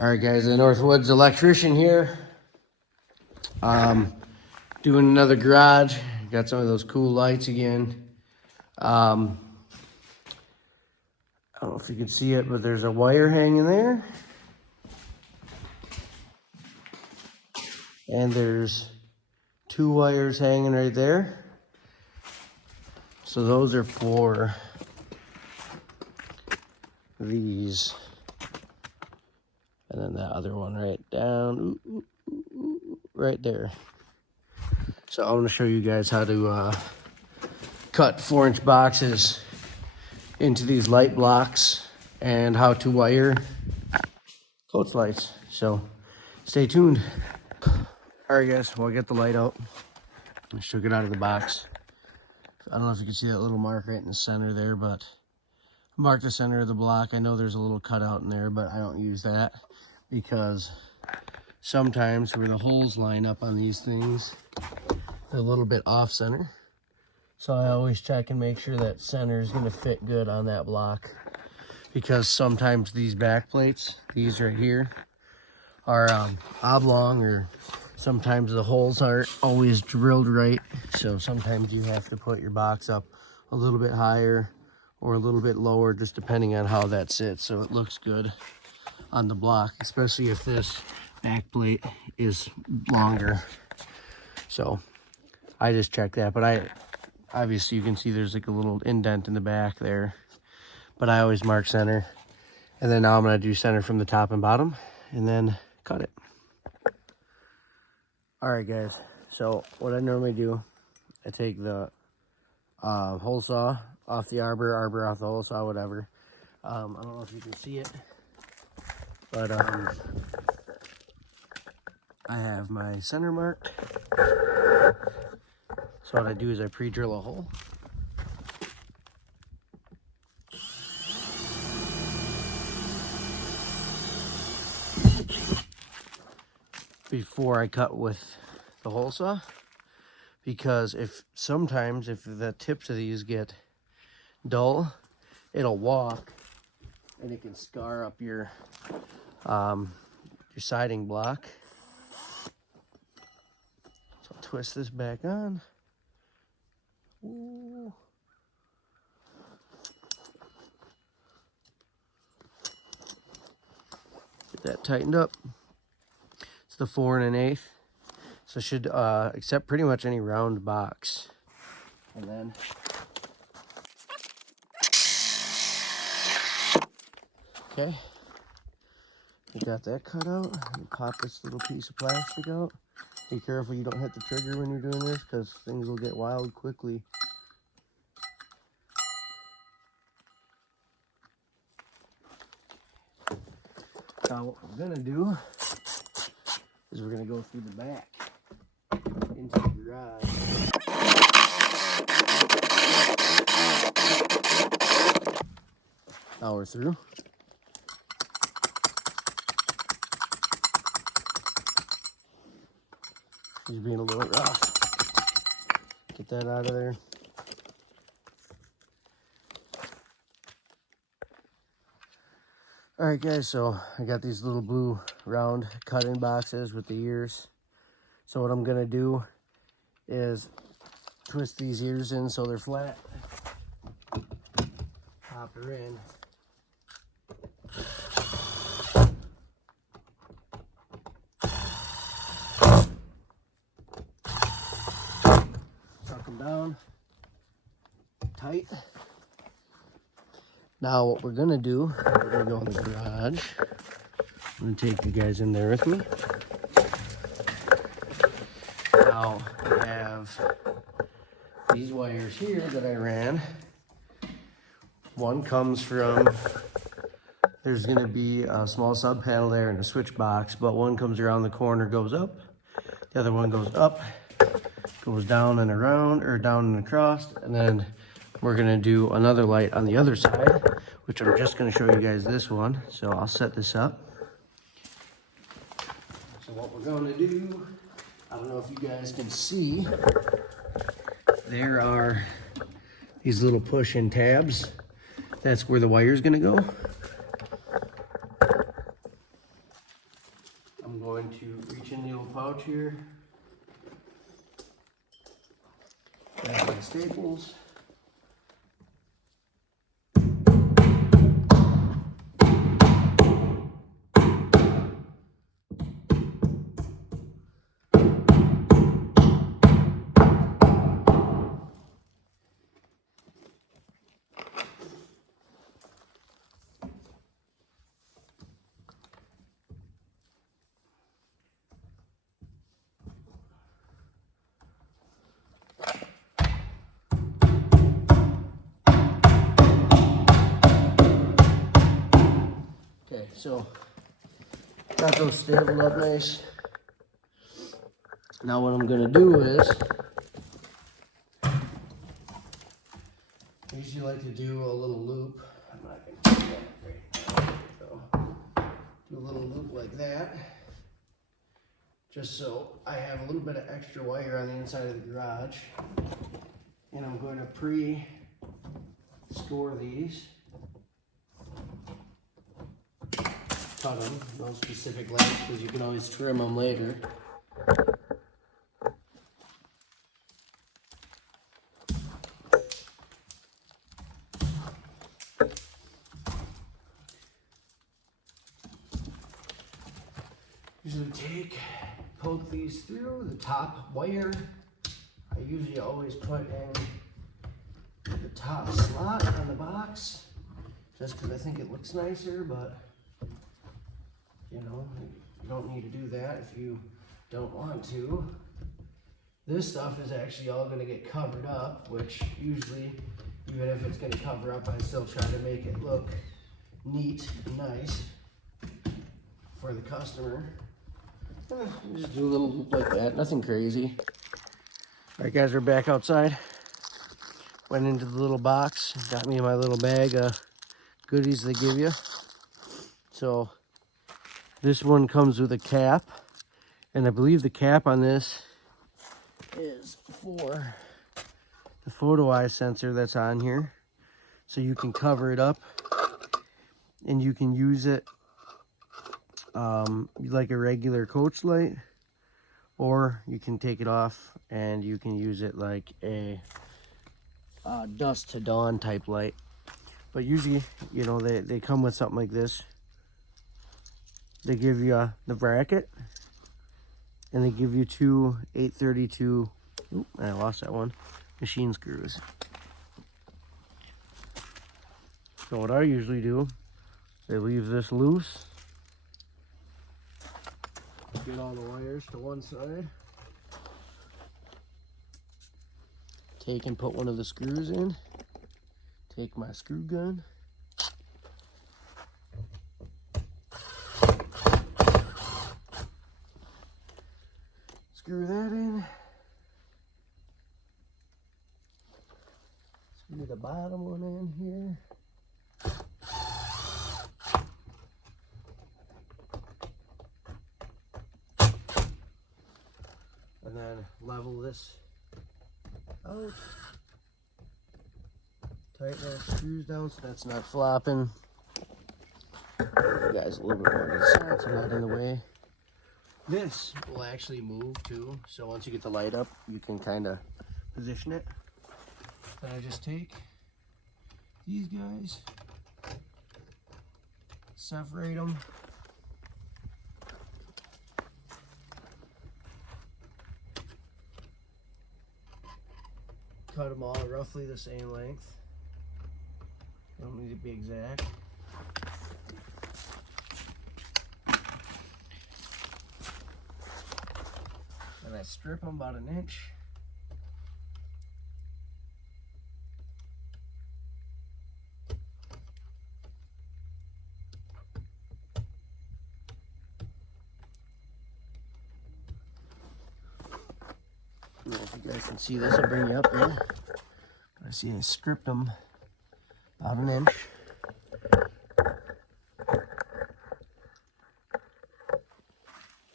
All right, guys, the Northwoods electrician here. Doing another garage. Got some of those cool lights again. I don't know if you can see it, but there's a wire hanging there. And there's 2 wires hanging right there. So those are for these. And then that other one right down, right there. So I'm gonna show you guys how to cut 4-inch boxes into these light blocks and how to wire coach lights. So stay tuned. All right, guys, well, I get the light out. I took it out of the box. I don't know if you can see that little mark right in the center there, but I marked the center of the block. I know there's a little cutout in there, but I don't use that because sometimes where the holes line up on these things, they're a little bit off center. So I always check and make sure that center is gonna fit good on that block, because sometimes these back plates, these right here, are oblong, or sometimes the holes aren't always drilled right. So sometimes you have to put your box up a little bit higher or a little bit lower, just depending on how that sits, so it looks good on the block, especially if this back plate is longer. So I just check that, but obviously you can see there's like a little indent in the back there, but I always mark center. And then now I'm gonna do center from the top and bottom and then cut it. All right, guys, so what I normally do, I take the hole saw off the arbor off the hole saw, whatever. I don't know if you can see it, but I have my center marked. So what I do is I pre-drill a hole. Before I cut with the hole saw, because sometimes if the tips of these get dull, it'll walk and it can scar up your siding block. So I'll twist this back on. Ooh. Get that tightened up. It's the 4 1/8, so it should accept pretty much any round box. And then okay, you got that cut out. You pop this little piece of plastic out. Be careful you don't hit the trigger when you're doing this, because things will get wild quickly. Now what we're gonna do is we're gonna go through the back into the garage. Now we're through. He's being a little rough. Get that out of there. All right, guys, so I got these little blue round cut-in boxes with the ears. So what I'm gonna do is twist these ears in so they're flat. Pop her in. Tuck them down tight. Now what we're gonna do, we're gonna go in the garage. I'm gonna take you guys in there with me. Now I have these wires here that I ran. One comes from, there's gonna be a small sub panel there and a switch box, but one comes around the corner, goes up. The other one goes up, goes down and around, or down and across, and then we're gonna do another light on the other side, which I'm just gonna show you guys this one. So I'll set this up. So what we're gonna do, I don't know if you guys can see, there are these little push-in tabs. That's where the wire's gonna go. going to reach in the little pouch here, grab my staples. Okay, so got those stapled up nice. Now what I'm gonna do is, I usually like to do a little loop. I'm not gonna do that right now. So, do a little loop like that, just so I have a little bit of extra wire on the inside of the garage. And I'm going to pre-score these. Cut them, no specific length, because you can always trim them later. Usually poke these through the top wire. I usually always put in the top slot on the box, just because I think it looks nicer, but you know, you don't need to do that if you don't want to. This stuff is actually all going to get covered up, which usually, even if it's going to cover up, I still try to make it look neat and nice for the customer. Just do a little loop like that, nothing crazy. All right, guys, we're back outside. Went into the little box, got me my little bag of goodies they give you. So this one comes with a cap, and I believe the cap on this is for the photo eye sensor that's on here. So you can cover it up and you can use it like a regular coach light, or you can take it off and you can use it like a dusk to dawn type light. But usually, you know, they come with something like this. They give you the bracket, and they give you two 832, oop, I lost that one, machine screws. So what I usually do, they leave this loose, get all the wires to one side, take and put one of the screws in, take my screw gun, screw that in, screw the bottom one in here. And then level this out. Tighten those screws down so that's not flopping. You guys a little bit more to the side so I'm not in the way. This will actually move too, so once you get the light up, you can kind of position it. Then I just take these guys, separate them, cut them all roughly the same length. Don't need to be exact. And I strip them about 1 inch. I don't know if you guys can see this, I'll bring you up there. I see I stripped them about 1 inch.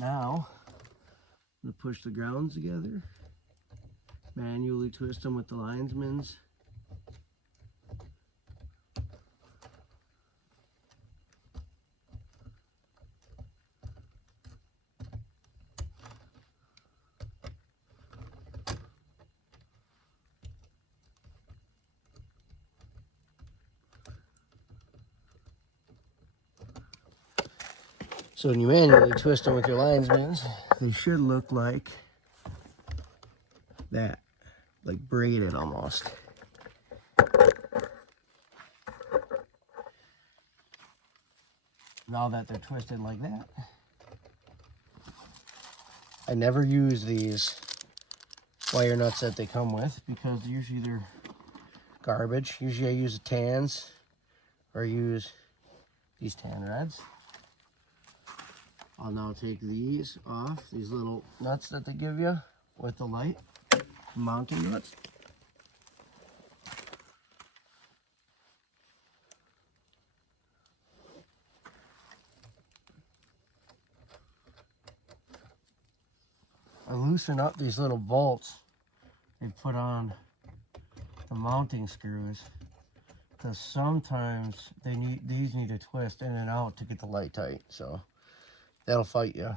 Now, I'm going to push the grounds together, manually twist them with the linesman's. So when you manually twist them with your linesmans, they should look like that, like braided almost. Now that they're twisted like that, I never use these wire nuts that they come with because usually they're garbage. Usually I use the tans or use these tan reds. I'll now take these off, these little nuts that they give you with the light, mounting nuts. I loosen up these little bolts they put on the mounting screws because sometimes these need to twist in and out to get the light tight, so that'll fight you.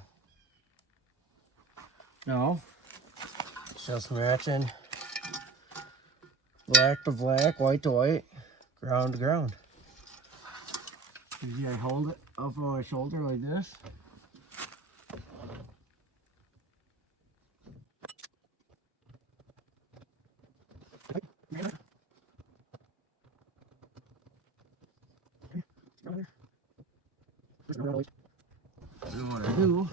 Now, it's just matching black to black, white to white, ground to ground. Usually I hold it up on my shoulder like this. And what I do,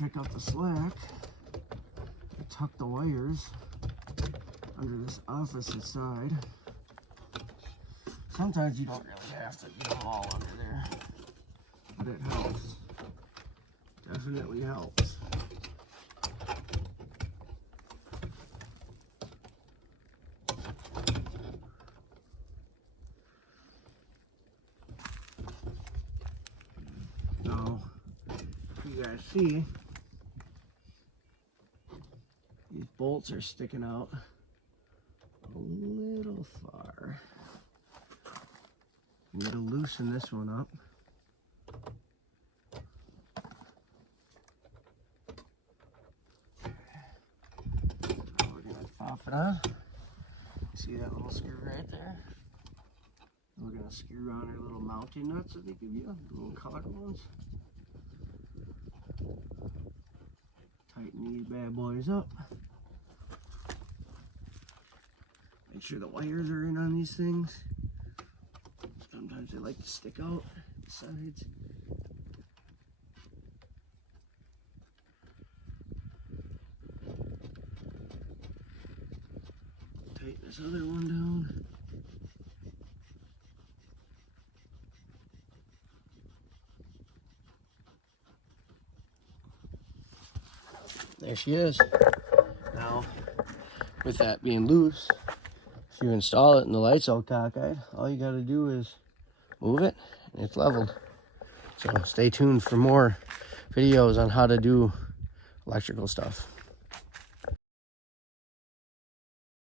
pick up the slack, tuck the wires under this opposite side. Sometimes you don't really have to get them all under there, but it helps. Definitely helps. Now, you guys see, these bolts are sticking out a little far. You need to loosen this one up. We're gonna pop it on. See that little screw right there? We're gonna screw on our little mounting nuts that they give you, the little colored ones. Tighten these bad boys up. Make sure the wires are in on these things. Sometimes they like to stick out the sides. Tighten this other one down. There she is. Now, with that being loose, if you install it and the light's all cockeyed, all you gotta do is move it and it's leveled. So stay tuned for more videos on how to do electrical stuff.